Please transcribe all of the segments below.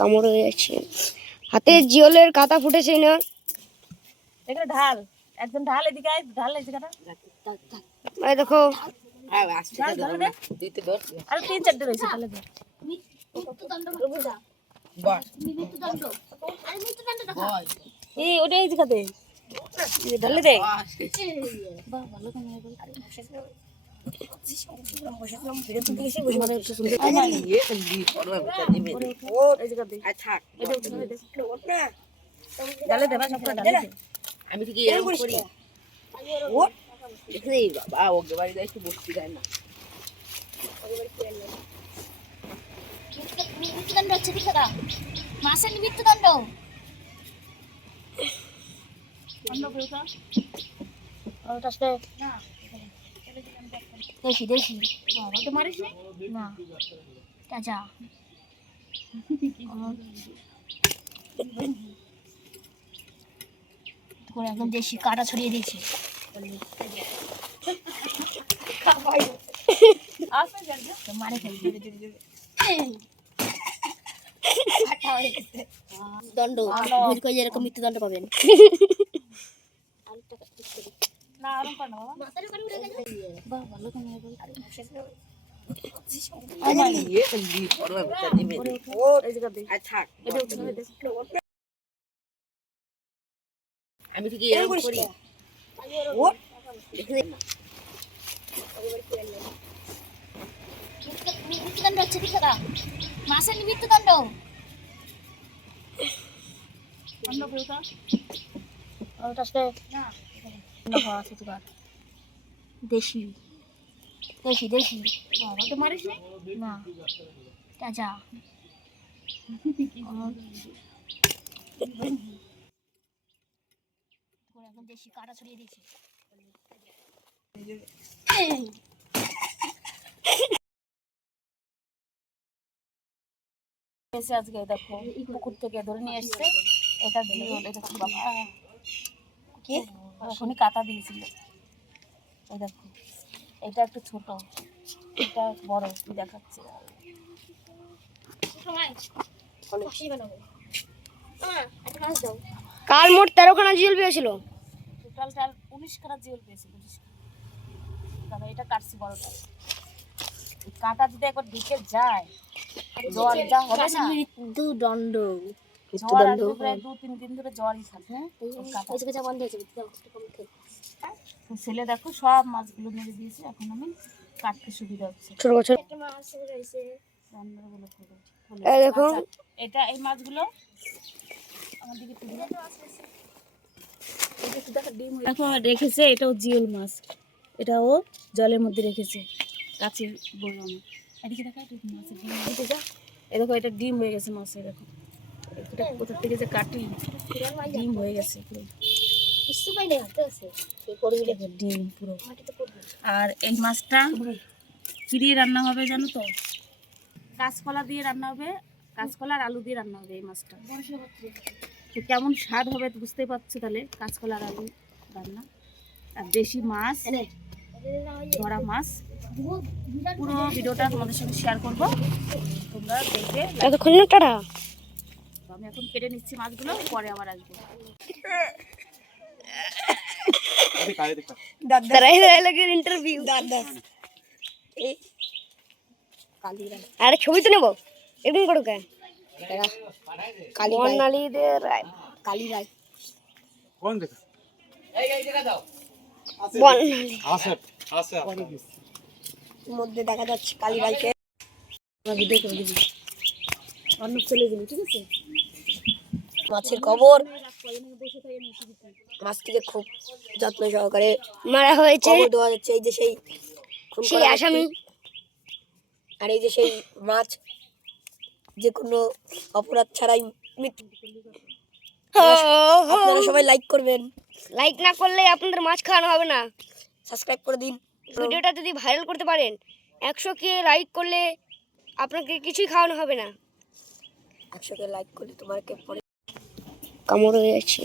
কামড় হয়ে যাচ্ছে, হাতে জিওলের কাঁটা ফুটেছে না। এখানে ঢাল, একজন ঢাল এদিকে আয়, ঢাল এই জায়গাটা। এই দেখো, ঢাল ধরে দে। আরে 3-4 রয়েছে তাহলে দে। এই ওটা এই জায়গাতে ঢালে দে। বাহ ভালো কাজ করে। আমি তো কি এরকম করি ও দেখলে বাবা ওকে বাড়ি যাই একটু বসতে দেয় না। মৃত্যুদণ্ড হচ্ছে দিশাদা, মাসের মৃত্যুদণ্ড। দেশি দেশি তো মারিস না চাচা, করে একদম দেশি কাটা ছড়িয়ে দিয়েছে। মারে দণ্ড এরকম মৃত্যুদণ্ড পাবেন। আমি তো কি এরকম করি ও দেখলে মৃত্যুদণ্ড হচ্ছে দিশাদা, মাসের মৃত্যুদণ্ড। দেশি দেশি দেশি তো মারিস না চাচা, একদম দেশি কাটা ছড়িয়ে দিয়েছে। আজকে দেখো পুকুর থেকে ধরে নিয়ে এসছে, এটা জিওল, এটা কি বাবা কি এখনই কাটা দিয়েছিল। এই দেখো এটা একটু ছোট, এটা বড়, কি দেখাচ্ছে। কাল মোট 13খানা জিওল পেয়েছিল। টোটাল 19খানা জিওল পেয়েছিল। তবে এটা কাটছি বড়টা, কাটা যদি একবার ঢুকে যায় জ্বর যা হবে না, মৃত্যুদণ্ড। জ্বর আসবে প্রায় 2-3 দিন ধরে জ্বরই থাকবে। তো ছেলে দেখো সব মাছগুলো মেরে দিয়েছে, এখন আমি কাটতে সুবিধা হচ্ছে। ছোট ছোট রান্নাগুলো করবো। এই দেখো, এটা এই মাছগুলো আমার দিকে তুলে দেখো রেখেছে, এটাও জিওল মাছ, এটাও জলের মধ্যে রেখেছে কাছের বয়মে। এদিকে দেখা মাছের ডিম দিতে যা, এ দেখো এটা ডিম হয়ে গেছে মাছের, দেখো এটা কোথা থেকে যে কাটি ডিম হয়ে গেছে পুরো ডিম পুরো। আর এই মাছটা কি দিয়ে রান্না হবে জানো তো? কাঁচকলা দিয়ে রান্না হবে, কাঁচকলা আর আলু দিয়ে রান্না হবে এই মাছটা। তো কেমন স্বাদ হবে বুঝতেই পারছো তাহলে, কাঁচকলা আর আলু রান্না। আর দেশি মাছ, ধরা মাছ, পুরো ভিডিওটা তোমাদের সঙ্গে শেয়ার করবো, তোমরা দেখে। এতক্ষণ না টাটা। আমি এখন কেটে নিচ্ছি মাছগুলো, পরে আবার আসবো। ইন্টারভিউ আরে ছবি তো নেবো, এরকম করো কে? বর্ণালী দে রায়, কালী রায় কোন দেখা বর্ণালী আছে আছে মধ্যে দেখা যাচ্ছে কালী রায়কে। ভিডিও করে দিবি, অন্য চলে যাবি, ঠিক আছে? মাছের খবর, মাছটিকে খুব যত্ন সহকারে মারা হয়েছে, খবর দেওয়া যাচ্ছে। এই যে সেই খুন সেই করা আসামি, ব্যক্তি, আর এই যে সেই মাছ যে কোনো অপরাধ ছাড়াই মৃত্যু। আপনারা সবাই লাইক করবেন, লাইক না করলে আপনাদের মাছ খাওয়ানো হবে না। সাবস্ক্রাইব করে দিন। ভিডিওটা যদি ভাইরাল করতে পারেন, 100কে লাইক করলে আপনাকে কিছুই খাওয়ানো হবে না। 100কে লাইক করলে তোমাকে পরে কামড় হয়ে যাচ্ছে,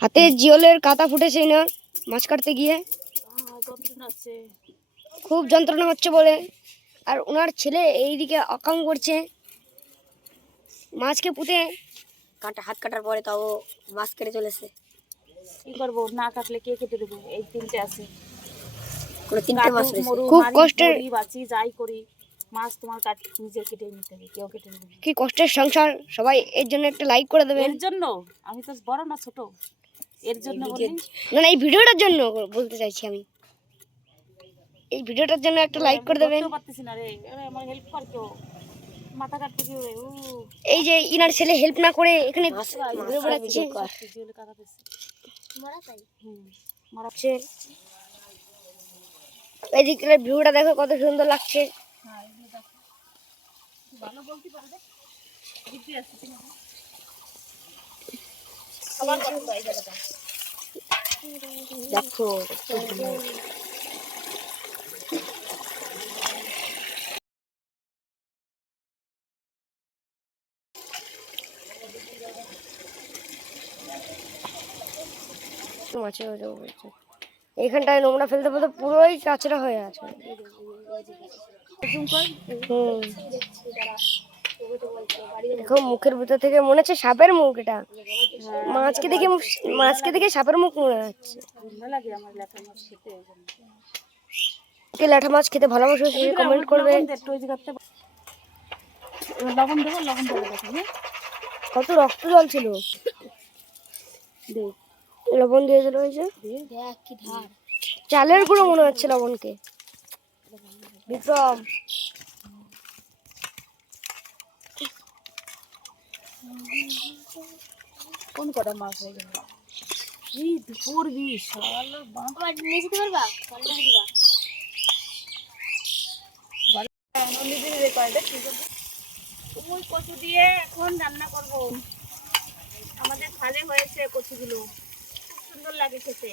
হাতে জিওলের কাঁটা ফুটেছে না মাছ কাটতে গিয়ে, খুব যন্ত্রণা হচ্ছে বলে। আর ওনার ছেলে এইদিকে অকাম করছে। মাছকে পুঁতে হাত কাটার পরে তাও মাছ কেটে চলেছে। কি করবো, না কাটলে কে কেটে দেবে? এই 3টে আছে। পুরো 3টে মাছ কাটুক, রয়েছে। মরুক, খুব মারি, কষ্টের মরি, বাঁচি, যাই করি, মাছ তোমার নিজে কেটে নিতে হবে, কেউ কেটে নেবে না। কি কষ্টের সংসার, সবাই এর জন্য একটা লাইক করে দেবেন। এর জন্য আমি তো বড় না ছোট, এর জন্য বলি। না না, এই ভিডিওটার জন্য বলতে চাইছি আমি, এই ভিডিওটার জন্য একটা লাইক করে দেবেন। করতেও পারতেছি না রে, আরে আমার হেল্প কর কেউ, মাথা কাটতে কি হবে? এই যে ইনার ছেলে হেল্প না করে এখানে ঘুরে বেড়াচ্ছে। জিওলে কাটাতেছে। হচ্ছে এদিকের ভিউটা দেখো কত সুন্দর লাগছে। ভালো বলতে পারবে দিদি আছে কিনা? দেখো এইখানটায় নোংরা ফেলতে ফেলতে পুরোই কাঁচরা হয়ে আছে। দেখো মুখের ভিতর থেকে মনে হচ্ছে সাপের মুখ। এটা মাছকে দেখে সাপের মুখ মনে হচ্ছে। ভালো লাগে আমার ল্যাটা মাছ খেতে। কে ল্যাঠা মাছ খেতে ভালোবাসে সে কমেন্ট করবে। লবণ দেবো, লবণ দেবো। দেখো কত রক্ত জল ছিল, দেখ লবণ দিয়ে দিল। ওই যে চালের গুঁড়ো মনে হচ্ছে লবণকে। বিক্রম কোন কটা মাছ হয়ে গেল? এই দুপুর বিষ নিয়ে যেতে পারবা? ওই কচু দিয়ে এখন রান্না করব। আমাদের খালে হয়েছে কচুগুলো, খুব সুন্দর লাগে খেতে।